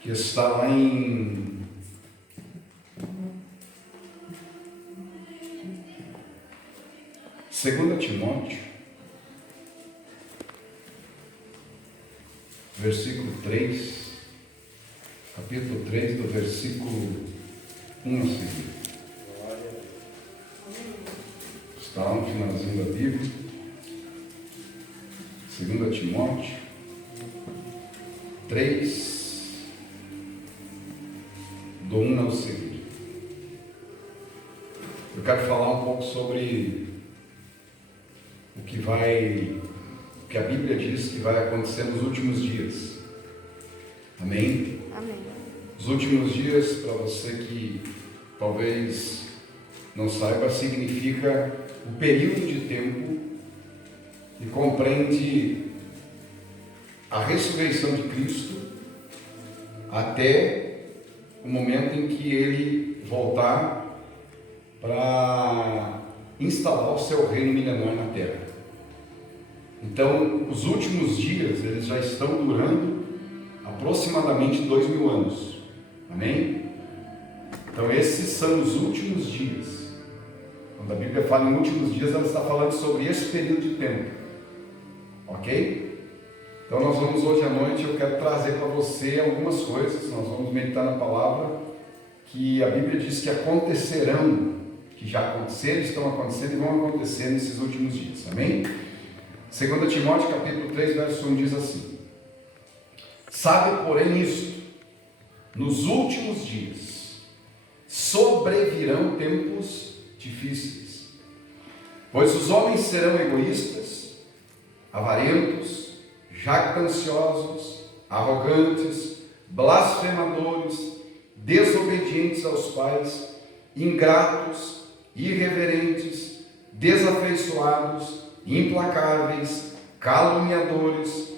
que está lá em Segunda Timóteo, versículo 3, capítulo 3, do versículo 1 a seguir. Está lá no finalzinho da Bíblia, 2 Timóteo 3, do 1 ao seguir. Eu quero falar um pouco sobre o que a Bíblia diz que vai acontecer nos últimos dias. Amém? Amém. Os últimos dias, para você que talvez não saiba, significa o período de tempo que compreende a ressurreição de Cristo até o momento em que Ele voltar para instalar o seu reino milenar na Terra. Então, os últimos dias, eles já estão durando aproximadamente 2000 anos. Amém? Então, esses são os últimos dias. Quando a Bíblia fala em últimos dias, ela está falando sobre esse período de tempo. Ok? Então, nós vamos hoje à noite, eu quero trazer para você algumas coisas. Nós vamos meditar na palavra que a Bíblia diz que acontecerão, que já aconteceram, estão acontecendo e vão acontecer nesses últimos dias. Amém? 2 Timóteo capítulo 3, verso 1 diz assim: sabe, porém, isto, nos últimos dias sobrevirão tempos difíceis, pois os homens serão egoístas, avarentos, jactanciosos, arrogantes, blasfemadores, desobedientes aos pais, ingratos, irreverentes, desafeiçoados, implacáveis, caluniadores,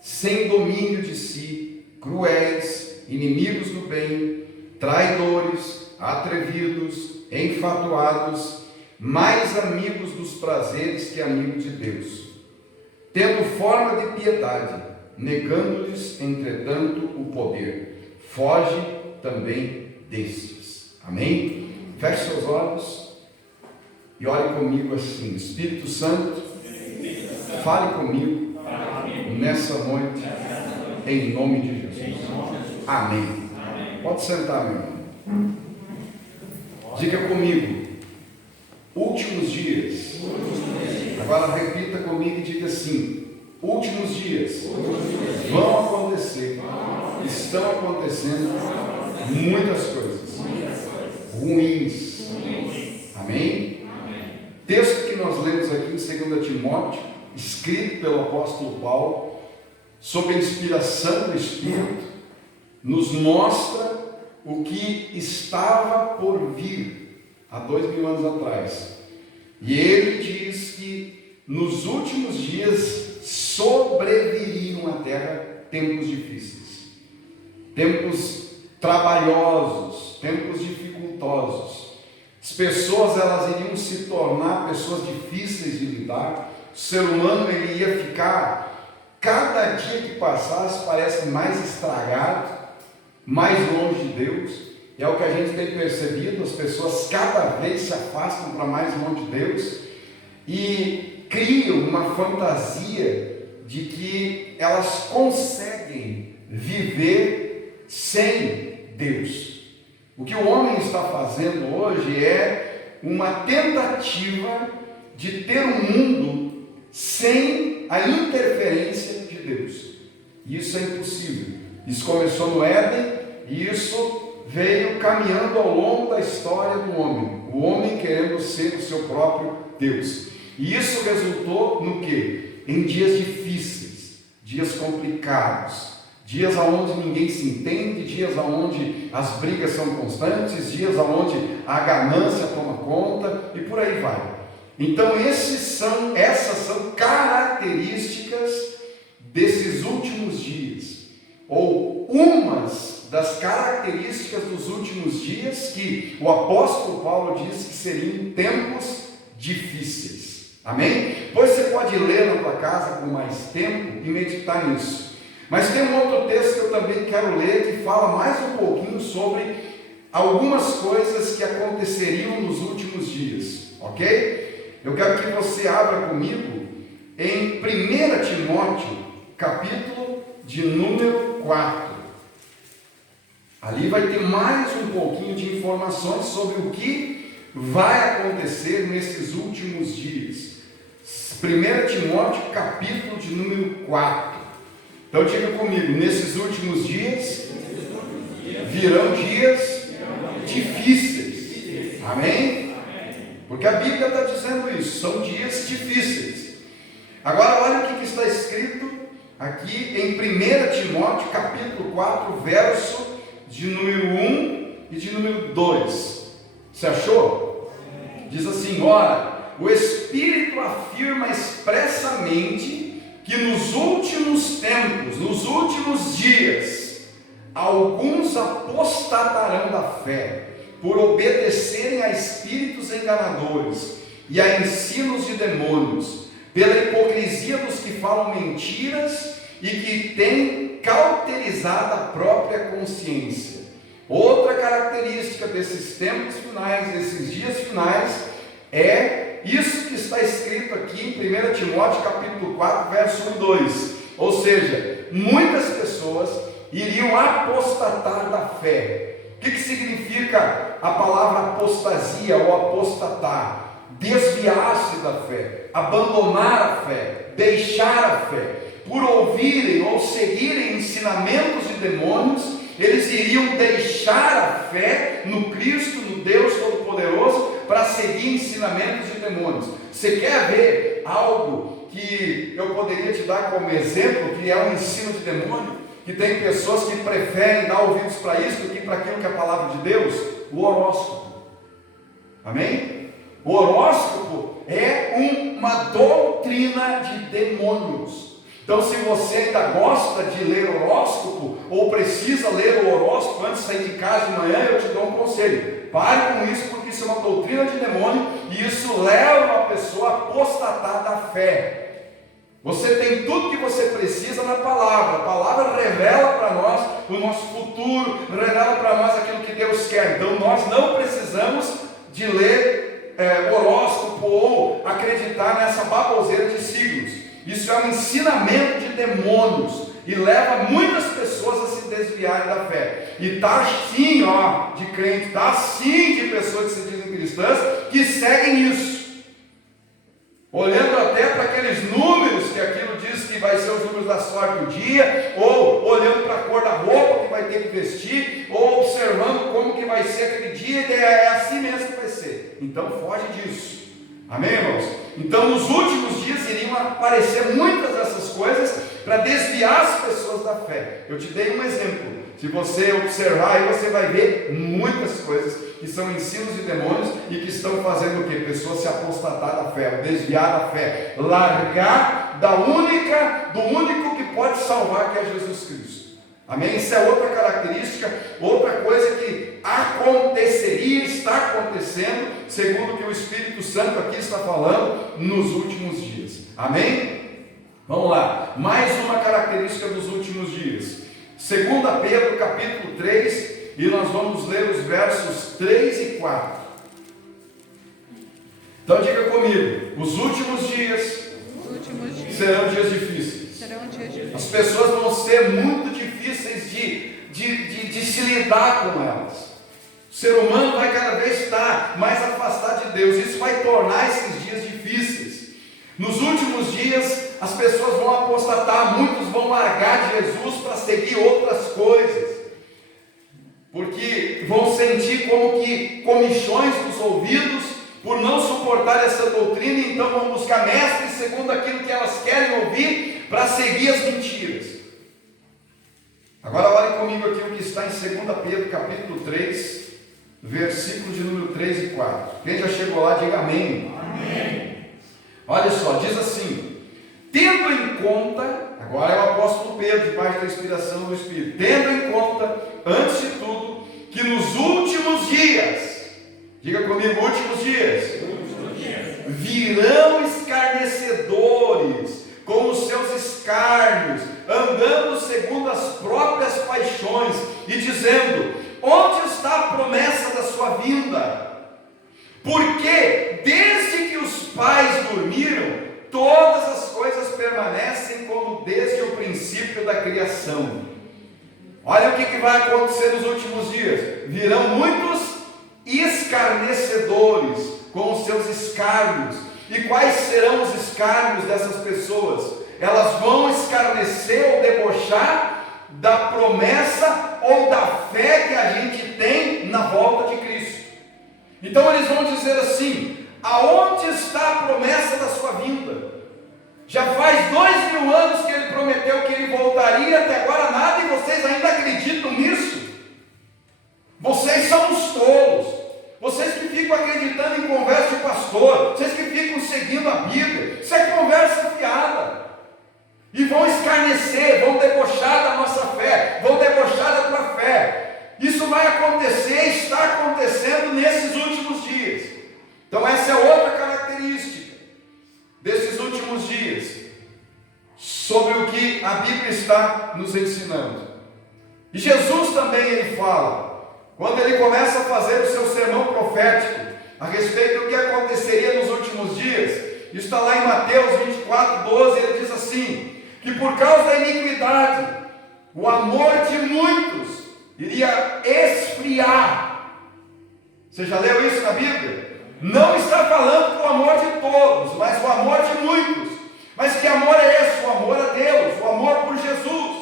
sem domínio de si, cruéis, inimigos do bem, traidores, atrevidos, enfatuados, mais amigos dos prazeres que amigos de Deus, tendo forma de piedade, negando-lhes, entretanto, o poder. Foge também destes. Amém? Feche seus olhos e ore comigo assim: Espírito Santo, fale comigo nessa noite, em nome de Jesus. Amém. Pode sentar, meu irmão. Diga comigo: últimos dias. Agora repita comigo e diga assim: últimos dias vão acontecer, estão acontecendo muitas coisas ruins. Amém? Texto que nós lemos aqui em 2 Timóteo, escrito pelo apóstolo Paulo, sob a inspiração do Espírito, nos mostra o que estava por vir há 2000 anos atrás. E ele diz que nos últimos dias sobreviriam à terra tempos difíceis, tempos trabalhosos, tempos dificultosos. As pessoas, elas iriam se tornar pessoas difíceis de lidar. O ser humano, ele ia ficar, cada dia que passasse, parece mais estragado, mais longe de Deus. É o que a gente tem percebido: as pessoas cada vez se afastam para mais longe de Deus e criam uma fantasia de que elas conseguem viver sem Deus. O que o homem está fazendo hoje é uma tentativa de ter um mundo sem a interferência de Deus. Isso é impossível. Isso começou no Éden e isso veio caminhando ao longo da história do homem. O homem querendo ser o seu próprio Deus. E isso resultou no quê? Em dias difíceis, dias complicados, dias onde ninguém se entende, dias onde as brigas são constantes, dias onde a ganância toma conta e por aí vai. Então essas são características desses últimos dias, ou umas das características dos últimos dias que o apóstolo Paulo diz que seriam tempos difíceis. Amém? Pois você pode ler na tua casa com mais tempo e meditar nisso. Mas tem um outro texto que eu também quero ler, que fala mais um pouquinho sobre algumas coisas que aconteceriam nos últimos dias, ok? Eu quero que você abra comigo em 1 Timóteo, capítulo de número 4. Ali vai ter mais um pouquinho de informações sobre o que vai acontecer nesses últimos dias. 1 Timóteo, capítulo de número 4. Então diga comigo, nesses últimos dias virão dias difíceis. Amém? Porque a Bíblia está dizendo isso, são dias difíceis. Agora olha o que está escrito aqui em 1 Timóteo, capítulo 4, verso de número 1 e de número 2. Você achou? Diz assim: ora, o Espírito afirma expressamente que nos últimos tempos, nos últimos dias, alguns apostatarão da fé, por obedecerem a espíritos enganadores e a ensinos de demônios, pela hipocrisia dos que falam mentiras e que têm cauterizado a própria consciência. Outra característica desses tempos finais, desses dias finais, é isso que está escrito aqui em 1 Timóteo capítulo 4, verso 1 e 2. Ou seja, muitas pessoas iriam apostatar da fé. O que significa a palavra apostasia ou apostatar? Desviar-se da fé, abandonar a fé, deixar a fé. Por ouvirem ou seguirem ensinamentos de demônios, eles iriam deixar a fé no Cristo, no Deus Todo-Poderoso, para seguir ensinamentos de demônios. Você quer ver algo que eu poderia te dar como exemplo, que é um ensino de demônio? Que tem pessoas que preferem dar ouvidos para isso do que para aquilo que é a palavra de Deus? O horóscopo. Amém? O horóscopo é uma doutrina de demônios. Então, se você ainda gosta de ler horóscopo, ou precisa ler o horóscopo antes de sair de casa de manhã, eu te dou um conselho: pare com isso, porque isso é uma doutrina de demônio, e isso leva uma pessoa a apostatar da fé. Você tem tudo que você precisa na palavra. A palavra revela para nós o nosso futuro, revela para nós aquilo que Deus quer. Então, nós não precisamos de ler horóscopo ou acreditar nessa baboseira de signos. Isso é um ensinamento de demônios e leva muitas pessoas a se desviarem da fé. E está sim, de crente, está sim de pessoas que se dizem cristãs, que seguem isso. Olhando até para aqueles números, que aquilo diz que vai ser os números da sorte do dia, ou olhando para a cor da roupa que vai ter que vestir, ou observando como que vai ser aquele dia, e é assim mesmo que vai ser. Então foge disso. Amém, irmãos? Então, nos últimos dias iriam aparecer muitas dessas coisas para desviar as pessoas da fé. Eu te dei um exemplo. Se você observar, aí você vai ver muitas coisas que são ensinos de demônios e que estão fazendo o quê? Pessoas se apostatar da fé, desviar da fé, largar do único que pode salvar, que é Jesus Cristo. Amém? Isso é outra característica, outra coisa que aconteceria, está acontecendo, segundo o que o Espírito Santo aqui está falando, nos últimos dias. Amém? Vamos lá, mais uma característica dos últimos dias. 2 Pedro capítulo 3, e nós vamos ler os versos 3 e 4. Então diga comigo: os últimos dias serão dias difíceis. As pessoas vão ser muito difíceis de se lidar com elas. O ser humano vai cada vez estar mais afastado de Deus. Isso vai tornar esses dias difíceis. Nos últimos dias, as pessoas vão apostatar, muitos vão largar de Jesus para seguir outras coisas, porque vão sentir como que comichões nos ouvidos, por não suportar essa doutrina, então vão buscar mestres segundo aquilo que elas querem ouvir, para seguir as mentiras. Agora olhe comigo aqui o que está em 2 Pedro capítulo 3, versículo de número 3 e 4. Quem já chegou lá, diga amém. Amém. Olha só, diz assim: tendo em conta, agora é o apóstolo Pedro, debaixo da inspiração do Espírito, tendo em conta, antes de tudo, que nos últimos dias, diga comigo, últimos dias, virão escarnecedores, com os seus escárnios, andando segundo as próprias questões e dizendo: onde está a promessa da sua vinda? Porque desde que os pais dormiram, todas as coisas permanecem como desde o princípio da criação. Olha o que vai acontecer nos últimos dias: virão muitos escarnecedores com os seus escárnios. E quais serão os escárnios dessas pessoas? Elas vão escarnecer ou debochar da promessa ou da fé que a gente tem na volta de Cristo. Então eles vão dizer assim: aonde está a promessa da sua vinda? Já faz 2000 anos que ele prometeu que ele voltaria, até agora nada, e vocês ainda acreditam nisso? Vocês são os tolos, vocês que ficam acreditando em conversa de pastor, vocês que ficam seguindo a Bíblia, isso é conversa fiada. E vão escarnecer, vão debochar da nossa fé, vão debochar da tua fé. Isso vai acontecer, está acontecendo nesses últimos dias. Então essa é outra característica desses últimos dias, sobre o que a Bíblia está nos ensinando. E Jesus também, ele fala, quando ele começa a fazer o seu sermão profético, a respeito do que aconteceria nos últimos dias, isso está lá em Mateus 24:12, ele diz assim, que por causa da iniquidade, o amor de muitos iria esfriar. Você já leu isso na Bíblia? Não está falando do amor de todos, mas o amor de muitos. Mas que amor é esse? O amor a Deus, o amor por Jesus,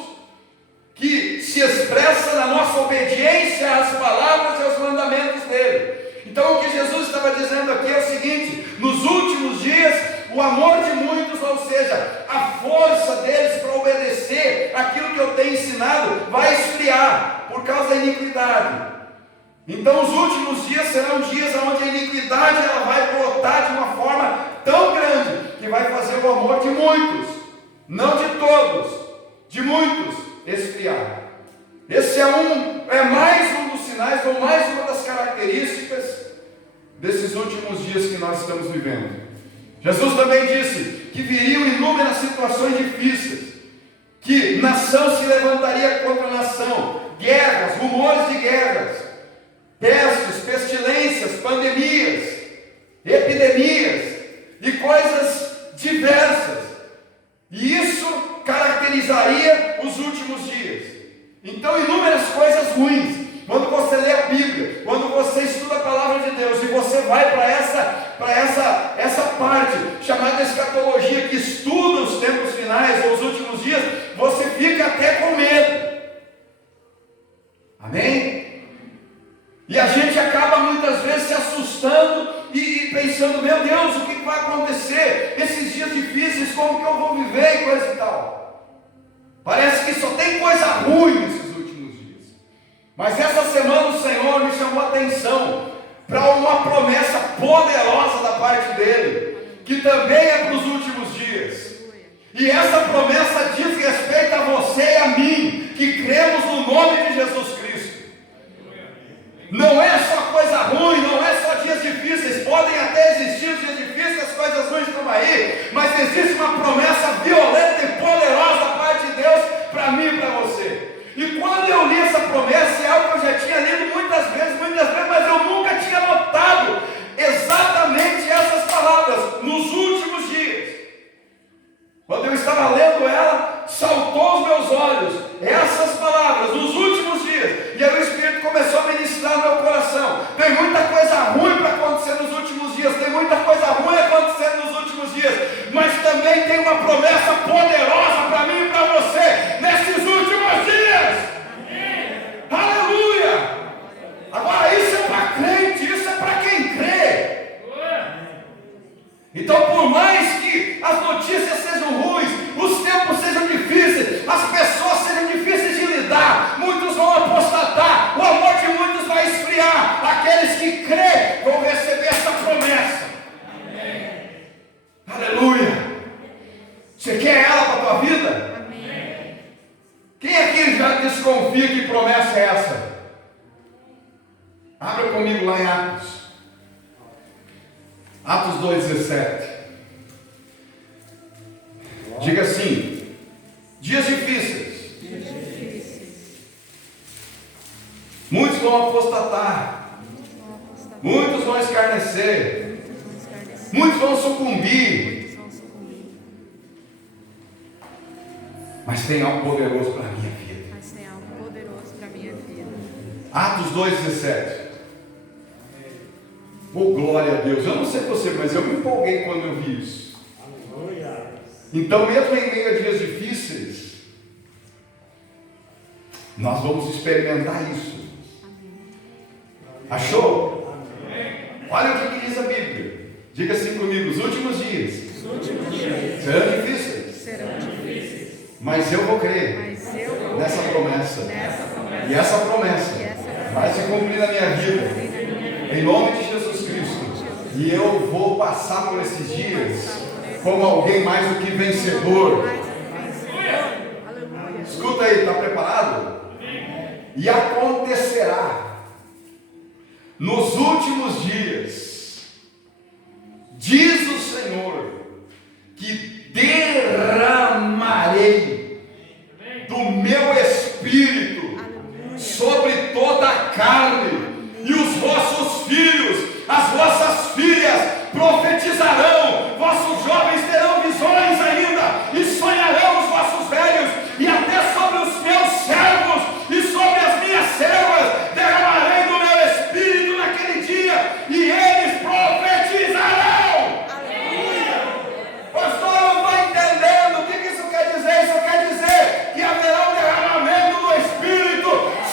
que se expressa na nossa obediência às palavras e aos mandamentos dele. Então o que Jesus estava dizendo aqui é o seguinte: nos últimos dias, o amor de muitos, ou seja, a força deles para obedecer aquilo que eu tenho ensinado, vai esfriar por causa da iniquidade. Então os últimos dias serão dias onde a iniquidade ela vai brotar de uma forma tão grande, que vai fazer o amor de muitos, não de todos, de muitos, esfriar. Esse é mais um dos sinais, ou mais uma das características desses últimos dias que nós estamos vivendo. Jesus também disse que viriam inúmeras situações difíceis, que nação se levantaria contra nação, guerras, rumores de guerras, pestes, pestilências, pandemias, epidemias e coisas diversas. E isso caracterizaria os últimos dias. Então, inúmeras coisas ruins. Quando você lê a Bíblia, quando você estuda a palavra de Deus e você vai para essa parte chamada escatologia, que estuda os tempos finais ou os últimos dias, você fica até com medo. Amém? E a gente acaba muitas vezes se assustando e pensando: meu Deus, o que vai acontecer? Esses dias difíceis, como que eu vou viver e coisa e tal. Parece que só tem coisa ruim nesses últimos dias. Mas essa semana o Senhor me chamou a atenção para uma promessa poderosa da parte dele, que também é para os últimos dias. E essa promessa diz respeito a você e a mim, que cremos no nome de Jesus Cristo. Não é só coisa ruim, não é só dias difíceis. Podem até existir os dias difíceis, as coisas ruins estão aí, mas existe uma promessa violenta e poderosa da parte de Deus para mim e para você. E quando eu li essa promessa, é algo que eu já tinha lido muitas vezes, mas eu nunca tinha notado exatamente essas palavras nos últimos dias. Quando eu estava lendo ela, saltou aos meus olhos essas palavras, nos últimos dias. E aí o Espírito começou a ministrar no meu coração. Tem muita coisa ruim para acontecer nos últimos dias, tem muita coisa ruim acontecendo nos últimos dias, mas também tem uma promessa poderosa para mim e para você nesses últimos dias. Amém. Aleluia! Agora isso é para crente, isso é para quem crê. Então, por mais que as notícias sejam ruins, os tempos sejam difíceis, as pessoas sejam difíceis de lidar, muitos vão apostatar, o amor de muitos vai esfriar. Aqueles que crêem vão receber essa promessa. Amém. Aleluia! Você quer ela para a tua vida? Amém. Quem aqui já desconfia que promessa é essa? Abra comigo lá em Atos. Atos 2,17. Diga assim: dias difíceis vão apostatar, muitos vão escarnecer, muitos vão sucumbir, mas tem algo poderoso para a minha vida. Atos 2,17. Oh, glória a Deus. Eu não sei você, mas eu me empolguei quando eu vi isso. Então, mesmo em meio a dias difíceis, nós vamos experimentar isso. Achou? Olha o que diz a Bíblia. Diga assim comigo: os últimos dias serão difíceis, mas eu vou crer nessa promessa. E essa promessa vai se cumprir na minha vida, em nome de Jesus Cristo. E eu vou passar por esses dias como alguém mais do que vencedor. Escuta aí, está preparado? E acontecerá nos últimos dias, diz o Senhor, que derramarei do meu Espírito sobre toda a carne, e os vossos filhos, as vossas filhas profetizarão, vossos jovens terão visões ainda, e sonharão os vossos velhos, e até sobre os meus servos e sobre as minhas servas derramarei do meu Espírito naquele dia, e eles profetizarão. Pastor, não estou entendendo o que isso quer dizer. Isso quer dizer que haverá um derramamento do Espírito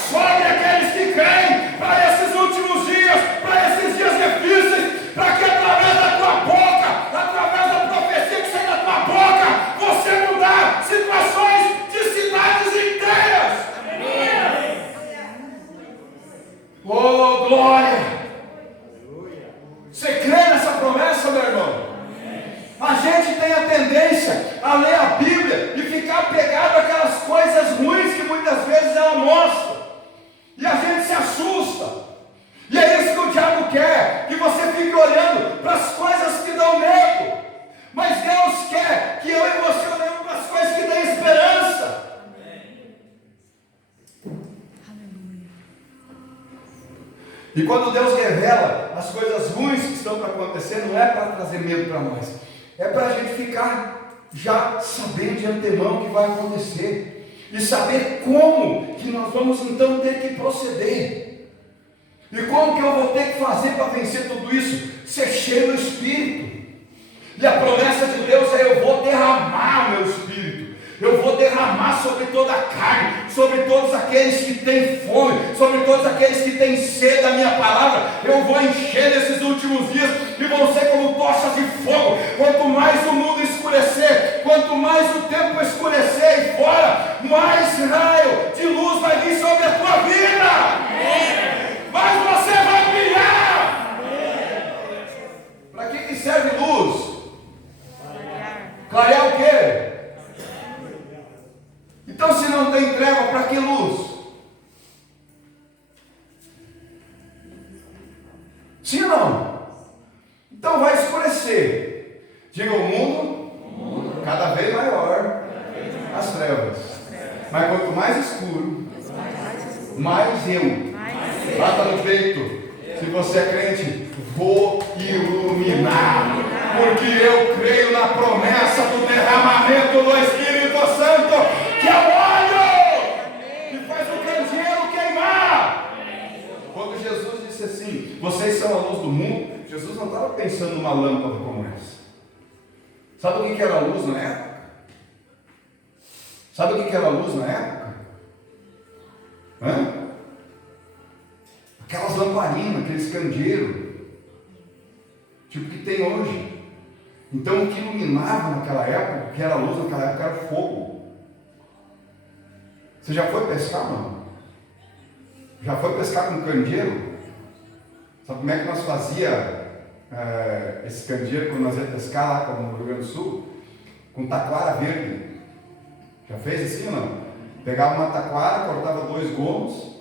sobre aqueles que creem para esses últimos dias, para esses dias difíceis, para que através da tua boca, através da profecia que sai da tua boca, você mudar situações de cidades inteiras. Oh, glória! Você crê nessa promessa, meu irmão? A gente tem a tendência a ler a Bíblia e ficar pegado àquelas coisas ruins que muitas vezes ela mostra, e a gente se assusta. E é isso que o diabo quer, que você fique olhando para as coisas que dão medo. Mas Deus quer que eu e você olhemos para as coisas que dão esperança. E quando Deus revela as coisas ruins que estão para acontecer, não é para trazer medo para nós, é para a gente ficar já sabendo de antemão o que vai acontecer, e saber como que nós vamos então ter que proceder, e como que eu vou ter que fazer para vencer tudo isso. Ser cheio do Espírito. E a promessa de Deus é: eu vou derramar meu Espírito, eu vou derramar sobre toda a carne, sobre todos aqueles que têm fome, sobre todos aqueles que têm sede da minha palavra. Eu vou encher nesses últimos dias, e vão ser como tochas de fogo. Quanto mais o mundo escurecer, quanto mais o tempo escurecer aí fora, mais raio de luz vai vir sobre a tua vida. Mas você vai brilhar. Para que serve luz? Clarear o quê? Então, se não tem treva, para que luz? Sim ou não? Então vai escurecer. Diga: o mundo cada vez maior, as trevas. Mas quanto mais escuro, mais eu. Bata no peito. Se você é crente, vou iluminar, porque eu creio na promessa do derramamento do Espírito Santo, que é o óleo que faz o candeeiro queimar. Quando Jesus disse assim: vocês são a luz do mundo, Jesus não estava pensando numa lâmpada como essa. Sabe o que era a luz na época? Sabe o que era a luz na época? Aquelas lamparinas, aqueles candeeiros, tipo que tem hoje. Então o que iluminava naquela época, o que era a luz naquela época, era fogo. Você já foi pescar, mano? Já foi pescar com candeeiro? Sabe como é que nós fazia esse candeeiro quando nós ia pescar lá, como no Rio Grande do Sul? Com taquara verde. Já fez assim ou não? Pegava uma taquara, cortava 2 gomos,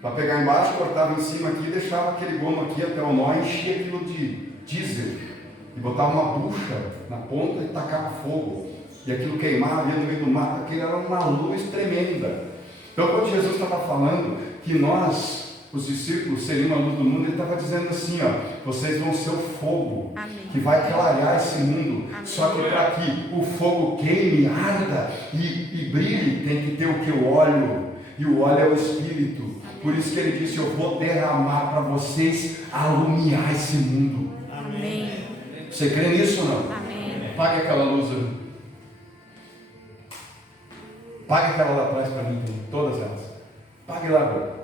para pegar embaixo, cortava em cima aqui, deixava aquele gomo aqui até o nó, enchia aquilo de diesel, e botava uma bucha na ponta e tacava fogo, e aquilo queimava, ia no meio do mato. Aquilo era uma luz tremenda. Então, quando Jesus estava falando que nós, os discípulos, seriam a luz do mundo. Ele estava dizendo assim, ó, vocês vão ser o fogo. Amém. Que vai clarear esse mundo. Amém. Só que para que o fogo queime, arda e brilhe, tem que ter o que? O óleo. E o óleo é o Espírito. Amém. Por isso que ele disse, eu vou derramar para vocês alumiar esse mundo. Amém. Você crê nisso ou não? Amém. Pague aquela luz ali. Pague aquela lá atrás para mim, todas elas. Pague lá agora.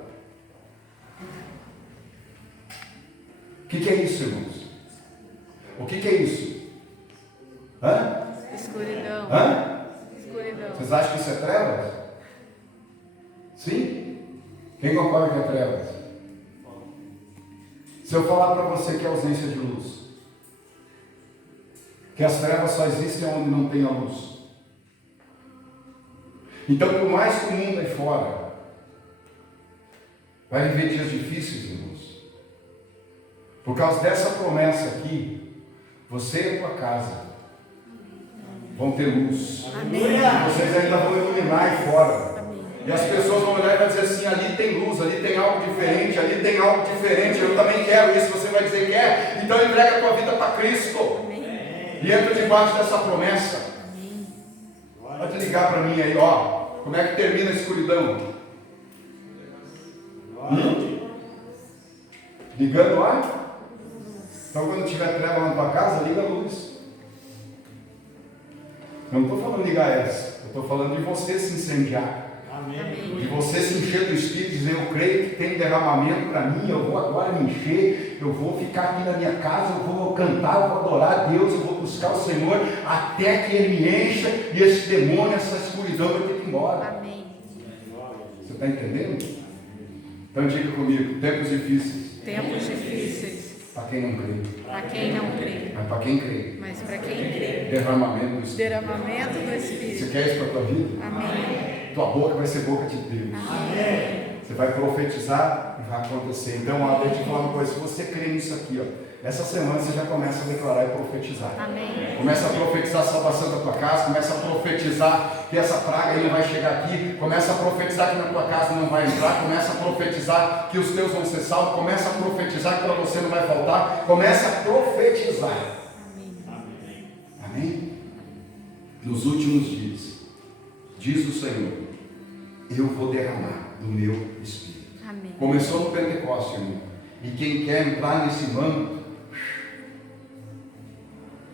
O que é isso, irmãos? O que é isso? Hã? Escuridão. Hã? Escuridão. Vocês acham que isso é trevas? Sim? Quem concorda que é trevas? Se eu falar para você que é ausência de luz, que as trevas só existem onde não tem a luz. Então, por mais que o mundo aí fora vai viver dias difíceis, irmãos, por causa dessa promessa aqui, você e a tua casa vão ter luz. Amém. Vocês ainda vão iluminar aí fora. Amém. E as pessoas vão olhar e vão dizer assim, ali tem luz, ali tem algo diferente, ali tem algo diferente, eu também quero isso. Você vai dizer, quer? Então entrega a tua vida para Cristo. Amém. E entra debaixo dessa promessa. Amém. Pode ligar para mim aí, ó. Como é que termina a escuridão? Ligando lá? Então quando tiver treva lá na tua casa, liga a luz. Eu não estou falando de ligar essa. Eu estou falando de você se incendiar. Amém. De você se encher do Espírito e dizer, eu creio que tem derramamento para mim, eu vou agora me encher, eu vou ficar aqui na minha casa, eu vou cantar, eu vou adorar a Deus, eu vou buscar o Senhor, até que Ele me encha e esse demônio, essa escuridão vai ter que ir embora. Amém. Você está entendendo? Então diga comigo, tempos difíceis. Tempos difíceis. Para quem não crê. Para quem não crê. Mas para quem crê. Mas para quem crê. Derramamento do Espírito. Derramamento do Você Espírito. quer isso para a tua vida? Amém. Tua boca vai ser boca de Deus. Amém. Você vai profetizar e vai acontecer. Então, ó, deixa eu te falar uma coisa. Se você crê nisso aqui, ó, essa semana você já começa a declarar e profetizar. Amém. Começa a profetizar a salvação da tua casa. Começa a profetizar que essa praga aí não vai chegar aqui. Começa a profetizar que na tua casa não vai entrar. Começa a profetizar que os teus vão ser salvos. Começa a profetizar que para você não vai faltar. Começa a profetizar. Amém. Amém? Nos últimos dias, diz o Senhor, eu vou derramar do meu Espírito. Amém. Começou no Pentecostes, irmão. E quem quer entrar nesse manto,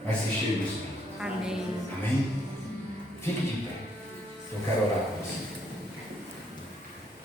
vai se encher do Espírito. Amém. Amém? Fique de pé. Eu quero orar com você.